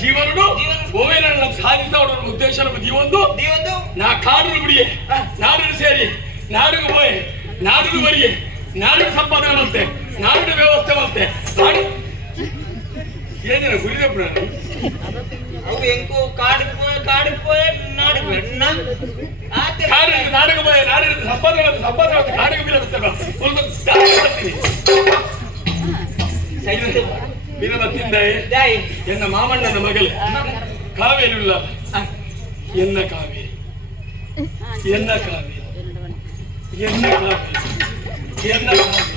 ಮಾದಣ್ಣನ ಜೀವನಡು ಜೀವನ. ಓವೇನ ಸಾಧಿಸ ಉದ್ದೇಶ ಜೀವೊಂದು ನೀವೊಂದು ನಾ ಕಾಡು ಗುಡಿಯೆ ಹಾ. ನಾಡು ಸೇರಿ ನಾಡಿಗೆ ಹೋಯ್ ನಾಡಿಗೆ నాడు ನಾಡಿನ ಸಂಪಾದನೆ ಮತ್ತೆ ನಾಡಿನ ವ್ಯವಸ್ಥೆ ನಾಡು ಏನಿಲ್ಲ ಗುರಿದೇ ಬಿಡ ಅವು ಎಂಕು ಕಾಡಿಗೆ ಪೋಯ್ ಕಾಡಿಗೆ ಪೋಯ್ ನಾಡಿಗೆ ಪೋಯ್ ಅಣ್ಣ ಆತೆ ಕಾಡಿನ ನಾಡಿಗೆ ಹೋಯ್ ನಾಡಿನ ಸಂಪಾದನೆ ಮತ್ತೆ ಸಂಪಾದನೆ ಕಾಡಿಗೆ ಬೀಳತ್ತೆ ಒಂದು ದಾರಿ ಮಾಡ್ತೀನಿ. ಸೈನಿಕ ವಿನಮತ್ತಿಂದ ದಾಯಿ ಎನ್ನ ಮಾಮಣ್ಣನ ಮಗಳು ಕಾವೇರಿ ಉಳ್ಳ ಆ, ಎನ್ನ ಕಾವೇರಿ ಎನ್ನ ಕಾವೇರಿ ಎನ್ನ ಕಾವೇರಿ ಎನ್ನ ಕಾವೇರಿ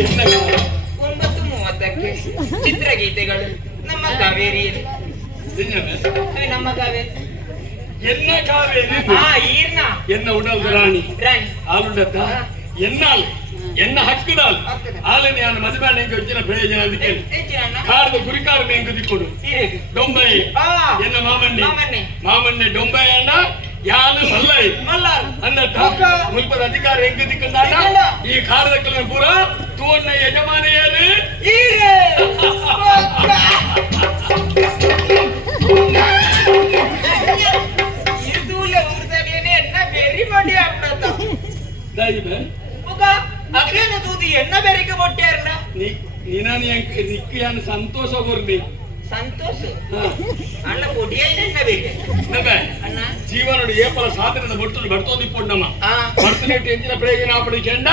ಎನ್ನ ಕಾವೇರಿ ಒಂಬತ್ತು ಮೂವತ್ತಕ್ಕೆ ಚಿತ್ರಗೀತೆಗಳು ನಮ್ಮ ಕಾವೇರಿಯಲ್ಲಿ ಎನ್ನ ಅವೆ ನಮ್ಮ ಕಾವೇರಿ ಎನ್ನ ಕಾವೇರಿ ಆ ಈರ್ನ ಎನ್ನ ಉಡಲ್ದ ರಾಣಿ ರಾಣಿ ಆಲುಂಡತ್ತ ಎನ್ನಾಲ್ ಎನ್ನ ಹಕ್ಕುದಾಲ್ ಆಲನೆ ಅನ್ನ ಮದುವೆ ನಿಂಗೆ ಹೆಚ್ಚಿನ ಪ್ರಯೋಜನ ಅದಕ್ಕೆ ಕಾರದ ಗುರಿಕಾರ ನಿಂಗೆ ದಿಕ್ಕೊಡು ಡೊಂಬೈ ಎನ್ನ ಮಾಮಣ್ಣೆ ಮಾಮಣ್ಣೆ ಡೊಂಬೈ ಅಣ್ಣ ಯಾನು ಮಲ್ಲೈ ಅನ್ನ ಮುಲ್ಪದ ಅಧಿಕಾರ ಹೆಂಗೆ ದಿಕ್ಕಂದಾಗ ಈ ಕಾರದ ಕಲನ ಪೂರ ತೋಣ್ಣ ಯಜಮಾನೆಯರು ಇದು ಲವ್ರದಾಗ್ಲೇನೆ ಎನ್ನ ಬೇರಿ ಮಾಡಿ ಆಗ್ಬಿಡತ್ತ ದೈವ ಮುಗ ಅಗ್ಲೇನ ತೂದಿ ಎನ್ನ ಬೇರಿಕೆ ಬೊಟ್ಟ್ಯಾರಲ್ಲ ನೀನಾನಿ ನಿಕ್ಕಿಯಾನ ಸಂತೋಷ ಬರ್ಲಿ ಸಂತೋಷ? ಹಾ. ಅಣ್ಣ ಕೊಡಿಯ ಅಣ್ಣ ಬೇಕು? ನಮ್ಮೆ ಅಣ್ಣ? ಜೀವನೋಡು ಏಪಲ ಸಾಧನದ ಬರ್ತೋದು ಬರ್ತೋದಿಪ್ಪುಂಡಮ್ಮ ಆ. ಭರ್ತನೆಟ್ಟು ಎಂಚಿನ ಪ್ರಯೋಜನ ಆಪಡಿ ಕೆಂಡ?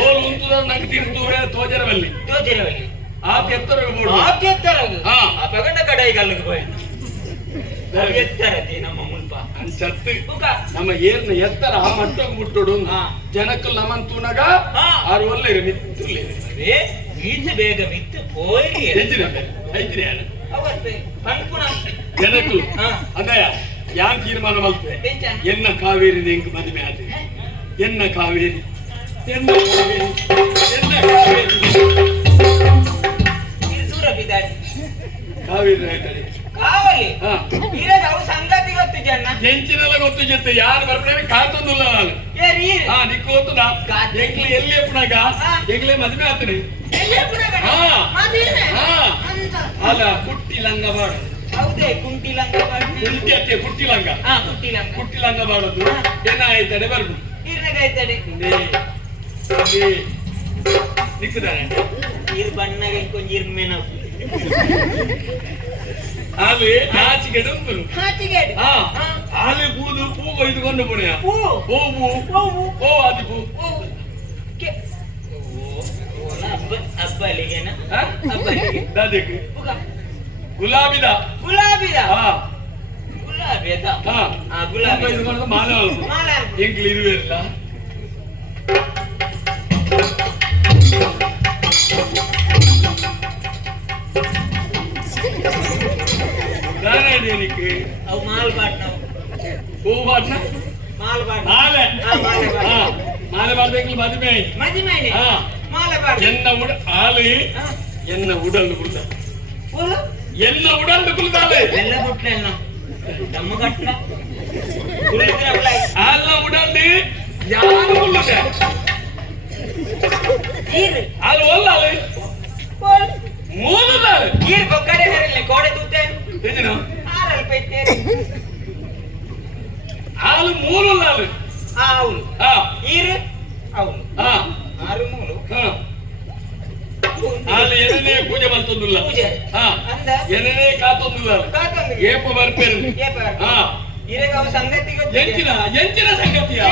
ಓಲ್ ಉಂತುದ ನಂಗೆ ತಿರುತ್ತೂರೆ ತೋಜರವಲ್ಲಿ ತೋಜರವಲ್ಲಿ ಆ ಎತ್ತರ ಆದ್ಯತ್ತರದು ಹಾ. ಆ ಪಗಂಡ ಕಡಾಯಿಗಲ್ಲಿಗೆ ಹೋಯ್. ಹೋಯ್ತು ನಮ್ಮ ಚತ್ತು ನಮ್ಮ ಏರ್ನ ಎತ್ತರ ಆ ಎತ್ತರ ಮುಟ್ಟೋಡು. ಹಾ. ಜನಕ್ಕಲ್ ನಮನ್ ತೂನಗ ಹಾ. ಆರು ಒಳ್ಳೆ ಮಿತ್ತುಲೆ ಅದೇ ಈಜು ಬೇಗ ಬಿತ್ತು ಹೋಯ್ರಿ ಹೆಂಚಿನ ಹೆಂಚಿನ ಅವತ್ತೆ ಪಂಪುಣ ಜನಕ್ಕಲ್ ಹಾ. ಎನ್ನ ಯಾನ್ ತೀರ್ಮಾನ ಮಲ್ತೆ ಎಂಚ? ಎನ್ನ ಕಾವೇರಿ ನೆಂಕ್ ಮದುವೆ ಕಾವಲಿ ಅವು ಸಂಗತಿ ಗೊತ್ತು ಜನ. ಹೆಂಚಿನೆಲ್ಲ ಗೊತ್ತು ಜೊತೆ ಯಾರು ಬರ್ತಾರೆ ಕಾತುದಿಲ್ಲ ನಾನು. ಏ ನೀರು. ಹಾ ನಿಕ್ಕು ಗೊತ್ತುನ ನಾ. ಎಂಕ್ಲೆ ಎಲ್ಲಿ ಎಪ್ಪನಾಗ? ಹಾ. ಎಂಕ್ಲೆ ಮದುವೆ ಆತನೆ. ಅಲ್ಲ ಕುಟ್ಟಿ ಲಂಗ ಬಾಡು ಹೌದೇ ಕುಂಟಿ ಲಂಗ ಕುಂಟಿ ಅತ್ತೆ ಕುಟ್ಟಿ ಲಂಗ ಹಾ ಕುಂಟಿ ಲಂಗ ಕುಟ್ಟಿ ಲಂಗ ಬಾಡೋದು ಏನ ಆಯ್ತಡೆ ಬರ್ಬು ನೀರ್ನಾಗ ಬಣ್ಣ ನಿಕ್ಕದಾನೆ ನೀರು ಬಣ್ಣಗೆ ಕೊಂಚ ನಾಚಿಗೆ ಉಂಟು. ಹಾಚಿಗೆ ಹಾ. ಕೊಯ್ದುಕೊಂಡು ಪುಣ್ಯ ಹೂ ಹೂ ಹೂ ಹೂವು ಓ ಅದು ಪೂ. ಹೂ? ಕೆ ಓನ ಹಬ್ಬ ಹಬ್ಬಲಿಗೆನ ಹಾ? ಹಬ್ಬಲಿಗೆ ದಾದಿಗೆ ಮುಗ ಗುಲಾಬಿದ ಗುಲಾಬಿದ ಗುಲಾಬಿ ಮಾಲೆ என்ன ஆளு? என்ன உடல் என்ன உடல் குழுதாளு என்ன? குட்டேன்னா நம்ம கட்டல. குழுதுறப்ல ஆளா உடல் யாரு? குழுத நீர் ஆளு ஒல்லாளு மூணுல நீர் கொக்கடே ஹரில கோடை தூத்தே. தெரிஞ்சோ ஆளல் பெத்தே ஆளு மூணுல ஆளு. ஆ. అవును ఆ ఈరు అవును ఆ ఆరు ಹಾಲು ಎಣ್ಣೆ ಪೂಜೆ ಮಾಡ್ತಂದಿಲ್ಲ ಪೂಜೆ. ಹಾ. ಅಂದ? ಎಣ್ಣೆ ಕಾತೊಂದಿಲ್ಲ. ಕಾತಂದು ಏಪ ಬರ್ಪೇರು. ಹಾ. ಎಂಚಿನ ಎಂಚಿನ ಸಂಗತಿಯ?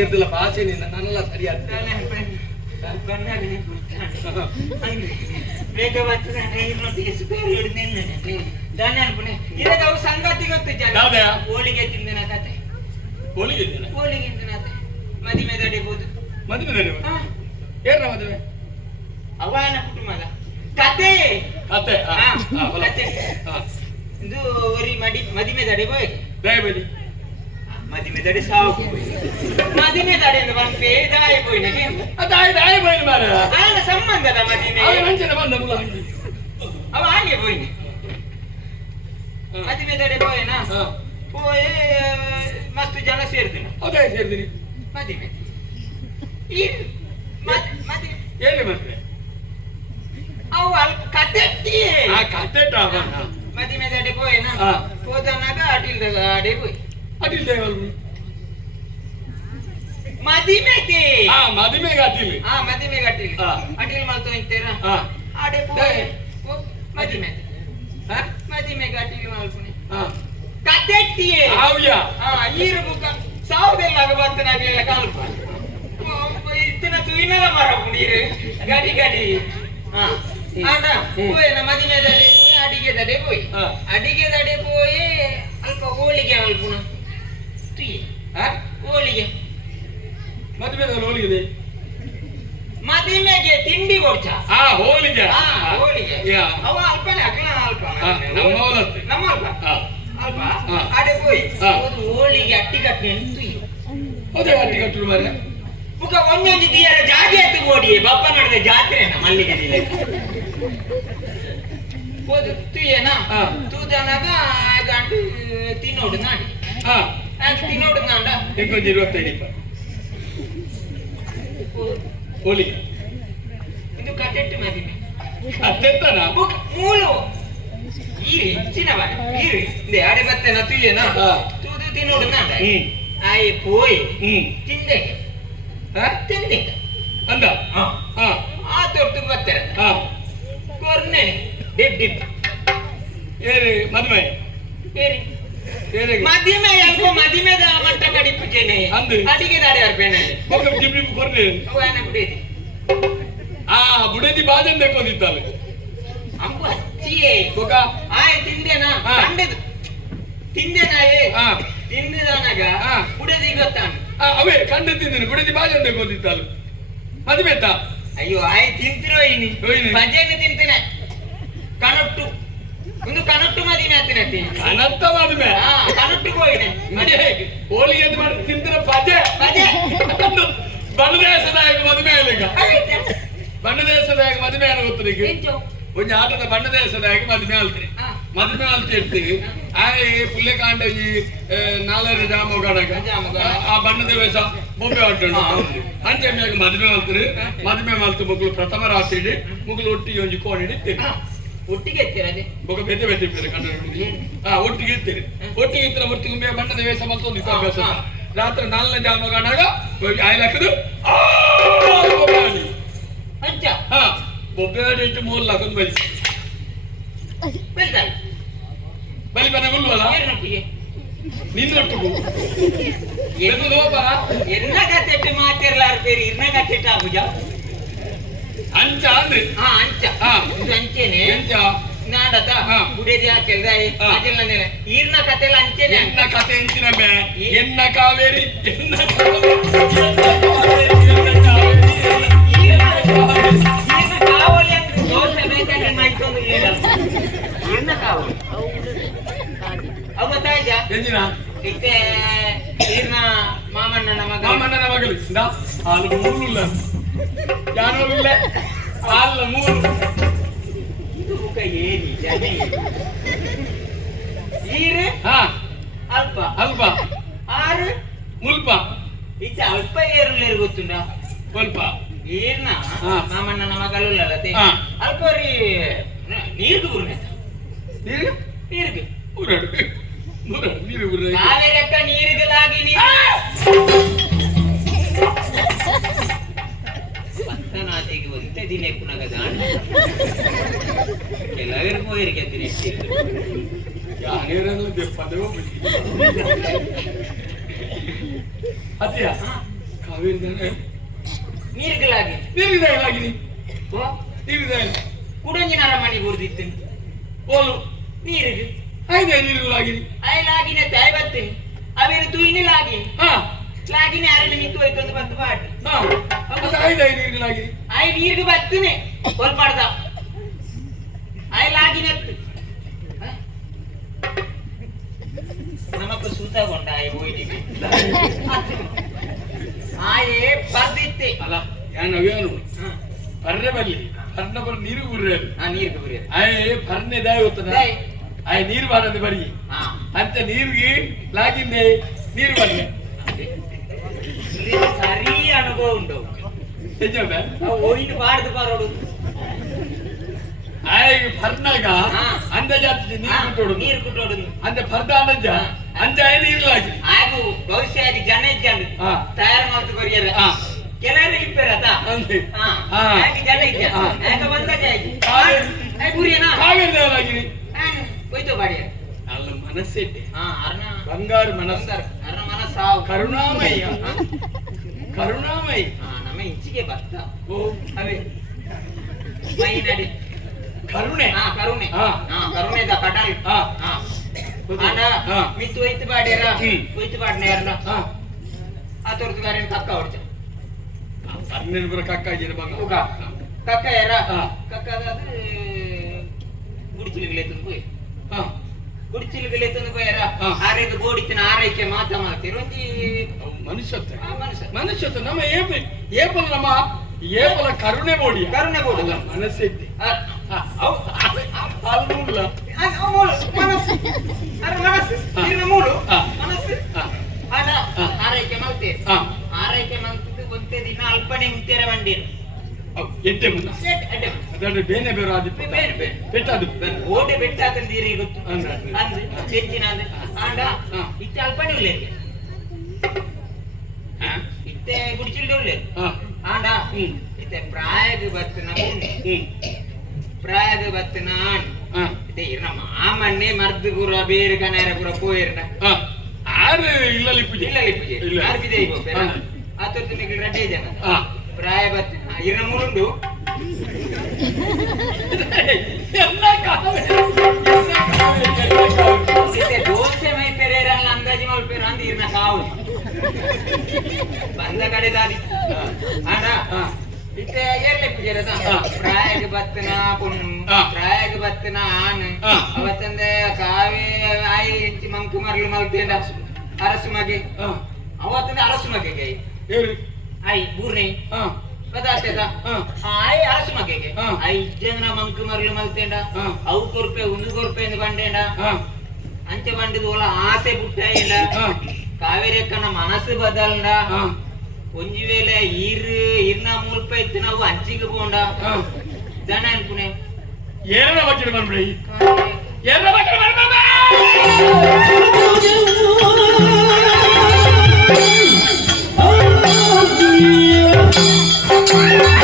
ಹಿಡಿದೇನೆ ಭಾಷೆ ನಿನ್ನ ನನ್ನೆಲ್ಲ ಅವು ಸಂಗತಿ ಗೊತ್ತು? ಹೋಳಿಗೆ ತಿಂದಿನ ಕತೆ. ಹೋಳಿಗೆ ಹೋಳಿಗೆ ತಿಂದಿನ ಕತೆ. ಮದುವೆ ದಡಿಬೋದು ಮದುವೆ ಹಾ. ಏನ ಮದುವೆ? ಅವನ ಕುಟುಂಬದ ಕತೆ. ಕತೆ? ಹಾ ಹಾ, ಮದುವೆ ಮದುವೆ ಅತ್ತೆ. ಹಾ ಹೋಯ್ನಗೆ ಅದಾಯ ದಾಯ ಬೈಲ್ ಮಾರ ಆನ ಸಂಬಂಧದ ಮದಿಮೆ ಅವನ ಅಂಚನೆ ಬಂದ ಮುಲ ಹಂಗಿ ಅವ ಹಾಗೆ ಹೋಯ್ನಿ ಮದಿಮೆ ದಡೆ ಹೋಯ್ನ ಹಾ. ಹೋಯ್ ಮಸ್ತ್ ಜನ ಸೇರ್ತೀನಿ ಅದೇ ಸೇರ್ದಿರಿ ಮದಿಮೆ ಈ ಮದ್- ಮದಿ ಹೇಳಿ ಮತ್ತೆ? ಅವು ಅಲ್ಪ ಕತೆ ಆ ಕತೆ ಅವನ ಮದಿಮೆ ದಡೆ ಹೋಯ್ನ. ಹೋದನಾಗ ಅಡಿಲ್ದಾಗ ಅಡಿ ಹೋಯ್ ಅದಿಲ್ಲ ದೇವಲ್ರು ಮದಿಮೆಗೆ ಹಾ ಮದುವೆಗೆ ಅದಿಲ್ಲ ಹಾ ಮದಿಮೆ ಅಡಿಲ್ ಹಾ. ಅಡಿಲ್ ಮಾಡ್ತಾ ಇರ್ತೀರಾ ಹಾ ಆಡೆ ದಯ. ಮದಿಮೆ ಹಾ ಮದಿಮೆ ಅಡಿಲ್ ಮಾಡ್ತೀನಿ ಹಾ ಕತೆಟ್ಟಿಯೇ ಆವ್ಯ ಹಾ ಈರು ಬುಕ್ಕ ಸಾವುದೆಲ್ಲ ಬಂತನಾಗೆಲ್ಲ ಕಲ್ಪ ಇತ್ತಿನ ತುಯಿನೆಲ್ಲ ಮರ ನೀರು ಗಡಿ ಗಡಿ ಹಾ ಆಡ ಹೋಯ್ನ ಮದಿಮೆ ದಡೆ ಹೋಯ್ ಅಡಿಗೆ ದಡೆ ಹೋಯ್ ಹಾ. ಅಡಿಗೆ ದಡೆ ಹೋಯ್ ಅಲ್ಪ ಹೋಳಿಗೆ ಅಲ್ಪುಣ ಹೋಳಿಗೆ. ಮದುವೆದಲ್ಲಿ ಹೋಳಿಗೆ ತಿಂಡಿ ಕೊಡ್ಚ ಆ ಹೋಳಿಗೆ. ಹೋಳಿಗೆ. ಯಾ. ಅವ ಅಲ್ಪನೇ ಅಲ್ಪ. ಹಾ, ನಮ್ಮ ಅವಲತ್ತು. ನಮ್ಮ ಅಲ್ಪ? ಅಲ್ಪ? ಹೋಯ್. ಒಂದು ಹೋಳಿಗೆ ಅಟ್ಟಿ ಕಟ್ಟಿ ಅದೇ ಅಟ್ಟಿ ಕಟ್ಟಲು ಮಾರ್ರೆ. ಮುಖ ಒಂದೊಂದು ದಿಯರ ಜಾಗೆ ಎತ್ತು ಓಡಿ ಬಪ್ಪ ನಡೆದ ಜಾತ್ರೆ ಮಲ್ಲಿಗೆ ಹೋದು ತುಯ್ಯನ. ತೂದನಾಗ ಗಂಡು ತಿನ್ನೋಡು ನಾಡಿ. ಹಾ ನಾಡ ಎಂಕೊಂದು ಇರುವತ್ತೈದು ಇಪ್ಪ ಇದು ಕಟ್ಟೆಟ್ಟು ಮದಿಮೆ ಮೂಲು ಈರಿ ಹೆಚ್ಚಿನವ ಈರಿ ಇಂದೆ ಆಡೆ ಬರ್ತೇನ ತುಯ್ಯನ ಹಾ. ತೂದು ತಿನ್ನೋಡು ನಾಡ ಆಯ್ ಪೋಯ್ ತಿಂದೆ ತಿಂದೆ ಅಂದ ಆ ತೊಟ್ಟು ಹಾ ಕೊರ್ನೆ ಡಿಪ್ ಏರಿ ಮದುವೆ ಏರಿ ಮದಿಮೆ ಯಾಕೋ ಮದಿಮೆದ ಮಟ್ಟ ಅಂದು. ಅಡಿಗೆ ದಾಡಿ ಅರ್ಪೇನೆ ಜಿಬ್ಲಿ ಕೊರ್ನೆ ಅವನ ಬಿಡೇದಿ ಆ ಬುಡದಿ ಬಾಜನ್ ದೇಕೋದಿತ್ತಲ್ಲ ಅಂಬು ಹಚ್ಚಿಯೇ. ಹೋಗ. ಆಯ್ ತಿಂದೇನಾ. ಕಂಡದು ತಿಂದೇನಾಯೇ ಹಾ. ತಿಂದಿದಾನಾಗ ಬುಡೇದಿ ಗೊತ್ತಾನ ಅವೇ ಕಂಡ ತಿಂದಿನಿ. ಬುಡದಿ ಬಾಜನ್ ದೇಕೋದಿತ್ತಲ್ಲ ಮದುವೆ ಅಯ್ಯೋ ಆಯ್ ತಿಂತಿರೋ ಇನಿ ಭಜನೆ ತಿಂತೇನೆ. ಕನೊಟ್ಟು ಮದಿಮೆ ಆತಿನತಿ ಅನಂತ ಮದುವೆ ಹೋಗಿದೆ ಹೋಳಿಗೆ ಅಂತ ಮಾಡಿ ತಿಂತಿನ ಪಜೆ? ಬಣ್ಣದೇಶದಾಗ ಮದುವೆ ಆಯ್ತಾ? ಬಣ್ಣದೇಶದಾಗ ಮದುವೆ ಎಂಚು? ಒಂಜಿ ಆಟದ ಬಣ್ಣದೇಶದಾಗ ಮದುವೆ ಆಲ್ತ್ರಿ. ಮದುವೆ ಆಲ್ತಿ ಇರ್ತೀವಿ ಆಯ್ ಪುಲ್ಲೆ ಕಾಂಡ ಈ ನಾಲ್ವರು ಜಾಮಗಾಡಾಗ. ಜಾಮಗಾಡ. ಆ ಬಣ್ಣದ ವೇಷ ಬೊಬ್ಬೆ ಆಟೋಣ ಹಾ, ಹೌದು. ಅಂಚೆ ಮ್ಯಾಗ ಮದುವೆ ಆಲ್ತ್ರಿ ಮದುವೆ ಮಕ್ಕಳು ಪ್ರಥಮ ರಾತ್ರಿ ಮಕ್ಕಳು ಒಟ್ಟಿಗೆ ಕೋಣಿ ಹಾ. ಒಟ್ಟಿಗೆ ಎತ್ತಿರದೆ ಮಗ ಬೆದ್ದೆ ಬೆದ್ದೆ ಇರ್ತೀರಿ ಕಂಡ ಹಾ ಒಟ್ಟಿಗೆ ಇರ್ತೀರಿ ಒಟ್ಟಿಗೆ ಇರ್ತೀರ ಒಟ್ಟಿಗೆ ಒಮ್ಮೆ ಬಣ್ಣದ ವೇಷ ಮತ್ತೊಂದು ಇತ್ತು ಹಾ, ಅಭ್ಯಾಸ ಹಾ. ರಾತ್ರಿ ನಾಲ್ಕನೇ ಜಾಮಗಾಡಾಗ ಆಯ್ ಹಾಕಿದ್ರು ಅಂಚ ಹಾ ಬೊಬ್ಬೆ ಇಟ್ಟು ಮೂರು ಲಾಕೊಂದು ಬಲಿ ಬೆಳ್ದಾಯ್ ಬಲಿ ಬನ ಗುಲ್ವಲ್ಲ ಏರ್ನೊಟ್ಟಿಗೆ ನಿನ್ನೊಟ್ಟಿಗೂ ಎದ್ದು ಹೋಗ್ಬಾ ಎನ್ನ ಕತ್ತೆಟ್ಟು ಮಾತಿರ್ಲಾರ ಪೇರಿ ಇರ್ನ ಕತ್ತೆಟ್ಟು ಆಗುಜ ಅಂಚ ಅಂದ್ರೆ? ಹಾ ಅಂಚ. ಹಾ. ಇದು ಅಂಚೆನೆ. ಎಂಚ ನಾಡತ ಹಾ. ಗುಡೇದಿ ಹಾಕೆಲ್ದಾಯ್ ಹಾ. ಅದಿಲ್ಲ ನೆಲೆ ಈರ್ನ ಕತೆಲ್ಲ ಅಂಚೆನೆ ಎನ್ನ ಕತೆ ಎಂಚಿನ ಬೇ? ಎನ್ನ ಕಾವೇರಿ ಎನ್ನ ಕಾವೇರಿ, ಎನ್ನ ಕಾವೇರಿ, ಎನ್ನ ಕಾವೇರಿ, ಈರ್ನ ಈರ್ನ ಕಾವಲಿ. ಅಂದ್ರೆ ದೋಸೆ ಬೇಕಾದ್ರೆ ಮಾಡ್ಕೊಂಡು ಇಲ್ಲ ಈರ್ನ ಕಾವಲಿ ಅವ್ ಗೊತ್ತಾಯ್ತಾ ಎಂಚಿನ ಇತ್ತೆ ಈರ್ನ ಮಾಮಣ್ಣನ ಮಗ ಮಾಮಣ್ಣನ ಮಗಳು. ಇಂದ? ಹಾಲು ಮೂರು ಇಲ್ಲ ಹಾಲು ಮೂರು. ಇದು ಮುಖ ಏನಿ ಜನ ಈರು ಹಾ. ಅಲ್ಪ. ಅಲ್ಪ. ಆರು. ಮುಲ್ಪ. ಈಚೆ ಅಲ್ಪ ಏರುಲೇರು ಗೊತ್ತುಂಡ ಸ್ವಲ್ಪ ಈರ್ನ ಹಾ. ಮಾಮಣ್ಣನ ಮಗಳು ಲತೆ ಹಾ. ಅಲ್ಪರಿ ನೀರ್ದು ಗುರುನೆ ನೀರು? ನೀರು ಊರಾಡು. ನೀರು ನೀರು ಊರಾಡು. ಕಾವೇರಕ್ಕ ನೀರಿಗಲಾಗಿ ನೀರು. ಒಂದೇ ದಿನ ಪುನಃ ಕೆಲವರು ಹೋಗಿರಿಗೆ ದಿನ ಯಾನೇರಲ್ಲ ಬೆಪ್ಪದೆ ಅತ್ಯ ಕಾವೇರಿ ನೀರ್ಗಳಾಗಿ. ನೀರಿದಾಗಿನಿ ಓ ನೀರಿದಾಗಿ ಕುಡಂಜಿನ ಅರಮನೆ ಉರ್ದಿತ್ತು ಓಲು ನೀರಿಗೆ. ಐದೇ ನೀರುಗಳಾಗಿನಿ ಐಲಾಗಿನ ತಾಯಿ ಬತ್ತೇನೆ ಅವೇನು ತುಯಿನಿ ಲಾಗಿ. ಹಾ. ಲಾಗಿನ ಅರಣ್ಯ ಮಿತ್ತು ಹೋಯ್ಕೊಂಡು ಬಂದು ಮಾಡಿ ಹಾ. ಮತ್ತೆ ಐದೇ ನೀರುಗಳಾಗಿನಿ ಆಯ್ ನೀರಿಗೆ ಬರ್ತೀನಿ. ಹೊಲ್ಪಾಡ್ದ ಆಯ್ ಲಾಗಿನ ನಮಕ್ಕ ಸೂತಗೊಂಡ ಆಯ್ ಹೋಯ್ದಿವಿ ಆಯೆ ಬರ್ದಿತ್ತೆ. ಅಲ್ಲ ಏನು ಬರ್ರೆ ಬರ್ಲಿ. ಬರ್ನ ಬರ್ ನೀರು ಗುರ್ರೆ ಆ ನೀರು ಗುರಿ ಆಯೆ ಬರ್ನೆ ದಾಯ ಹೋಗ್ತದ? ಐ ಆಯ್ ನೀರು ಬಾರದು ಬರಿ. ಅಂತ ನೀರಿಗೆ ಲಾಗಿನ್ನೆ ನೀರು ಬರ್ಲಿ. ಸರಿ ಅನುಭವ ಉಂಟು. ನಿಜವ ಒಯ್ದು ಬಾಡ್ದು ಬರೋಡು. ಆಯ್ ಪರ್ನಾಗ ಹಾ. ಅಂದ ಜಾತಿ ನೀರು ಬಿಟ್ಟೋಡು ನೀರು ಕುಟ್ಟೋಡು ಅಂದ ಪರ್ದ ಅಂದ ಅಂದ ನೀರು ಲಾಗಿ ಹಾಗೂ ಬಹುಶಃ ಜನ ಇದ್ದಾಂಡು ಹಾ. ತಯಾರು ಮಾಡ್ತು ಕೊರಿಯರ ಹಾ. ಕೆಲವರು ಇಬ್ಬರ ಜನ ಇದ್ದ. ಯಾಕ ಬಂದ ಜಾಗಿ ಕಾವೇರಿ- ಗುರಿಯನಾ ಕಾವೇರಿ ಹೋಯ್ತು ಬಾಡಿಯ ಅಲ್ಲ ಮನಸ್ಸೆಟ್ಟೆ ಬಂಗಾರ ಕರುಣಾಮಯ್ಯ ಬಂಗಾರ ಅರ್ಣ ನಮ್ಮ ಇಂಚಿಗೆ ಓ ಅವೇ ಮೈ ಕರುಣೆ. ಹಾ ಕರುಣೆ. ಹಾ. ಹಾ ಕರುಣೆದ ಕಡಲ್ ಹಾ. ಹಾ. ಹಾ. ಮಿತ್ತು ಹೋಯ್ತು ಬಾಡಿಯರ. ಹೋಯ್ತು ಬಾಡ್ನೆ ಹಾ. ಆ ಕಕ್ಕ ಹೊಡ್ತ ಹನ್ನೆರಡು ಬರ ಕಕ್ಕಾಗಿದೆ ಬಂಗ. ಕಕ್ಕ ಯಾರ? ಹಾ. ಕಕ್ಕದಾದ್ರೆ ಗುಡಿಚಿಲಿಗಲೆ ತಂದು ಹಾ. ಗುಡಿಚಿಲಿಗಲೆ ತಂದು ಹೋಯರ ಹಾ. ಆರೈಕೆ ಬೋಡಿತಿನ ಆರೈಕೆ ಮಾತ ಮಾತಿರು ಒಂಜಿ ಮನುಷ್ಯತ್ವ. ಮನುಷ್ಯ ಮನುಷ್ಯತ್ವ. ನಮ್ಮ ಏಪ ಏಪಲ ನಮ್ಮ ಏಪಲ ಕರುಣೆ ಮೋಡಿ ಕರುಣೆ ಮೋಡಿ ಆ ಮೂಲು, ಮನಸ್ಸು. ಮನಸ್ಸು. ನೀರಿನ ಮೂಲು. ಮನಸ್ಸು. ಆರೈಕೆ ಮಲ್ತೆ. ಆರೈಕೆ ಮಲ್ತಿದ್ದು ಒಂದೇ ದಿನ ಅಲ್ಪನೆ ಎಡ್ಡೆ ಮುನ್ನ. ಅಡ್ಡೆ ಅದರ ಬೇನೆ ಬೇರೆ ಆದಿ ಬೇನೆ ಬೇನೆ. ಪೆಟ್ಟದು ಓಡೆ ಬೆಟ್ಟ ತಂದಿರಿ ಗೊತ್ತು. ಅಂದ್ರೆ. ಅಂದ್ರೆ. ಹೆಚ್ಚಿನ ಅಂದ್ರೆ. ಆಂಡ ಹಾ. ಇತ್ತೆ ಅಲ್ಪನೆ ಉಳ್ಳೆ ಹಾ. ಇತ್ತೆ ಗುಡಿಚಿಲ್ಡೆ ಉಳ್ಳೆ ಹಾ ಆಂಡ ಹ್ಮ್ ಇತ್ತೆ ಪ್ರಾಯದ ಬತ್ತನ ಹ್ಮ್ ಪ್ರಾಯದ ಬತ್ತನ ಆಣ್ ಹಾ ಇತ್ತೆ ಇರ್ನ ಮಾಮಣ್ಣೆ ಮರ್ದು ಗುರ ಬೇರೆ ಕನೇರ ಗುರ ಪೋಯಿರ್ನ ಹಾ ಆರು ಇಲ್ಲಲ್ಲಿ ಪೂಜೆ ಇಲ್ಲ ಪೂಜೆ ಇಲ್ಲ. ಆರ್ಬಿದೆ ಇವ ಬೇರೆ ಹಾ. ಆತರ್ದು ನಿಗಲ್ ರಡ್ಡೆ ಜನ ಹಾ ಪ್ರಾಯ ಬತ್ತನ ಇರ್ನ ಮೂರುಂಡು ಎಲ್ಲ ಕಾವೇ ಎಲ್ಲ ಕಾವೇ ಬಂದ ಕಡೆ ದಾರಿ. ಇತ್ತೆ ಏರ್ಲೆ ಪೂಜೆ ಇರದ ಹಾ. ಪ್ರಾಯಗ ಬತ್ತನ ಪುಣ್ಣು ಪ್ರಾಯಗ ಬತ್ತನ ಆನ್. ಅವತ್ತಂದೆ ಕಾವೇ ಆಯಿ ಇಂಚಿ ಮಂಕು ಮರಳು ಮಲ್ತೇಂಡ ಅರಸು. ಮಗೆ. ಅವತ್ತಂದೆ ಅರಸು ಮಗೆ ಹೇಳಿ ಆಯಿ ಬೂರ್ನೆ. ಹಾ. ಆಯ್ ಅರಸು ಮಗೆಗೆ. ಐ ಜನ ಮಂಕು ಮರಳು ಮಲ್ತೇಂಡ. ಅವು ಕೊರ್ಪೆ ಉಂದು ಕೊರ್ಪೆ ಎಂದು ಬಂಡೇಂಡ ಅಂಚೆ ಬಂಡಿದ ಓಲ ಆಸೆ ಬುಟ್ಟ ಕಾವೇರಿ ಅಕ್ಕನ ಮನಸ್ಸು ಬದಲ್ಡ ಹಾ ಒಂಜಿ ವೇಳೆ ಈರ್ ಇರ್ನ ಮುಲ್ಪ ಇತ್ತು ನಾವು ಅಂಚಿಗೆ ಬೋಂಡ ಹಾ ದನ ಅನ್ಪುನೆ ಏನ ಬಗ್ಗೆ ಬಂದ್ಬಿಡಿ ಏನ ಬಗ್ಗೆ ಬಂದ್ಬಿಡ Oh,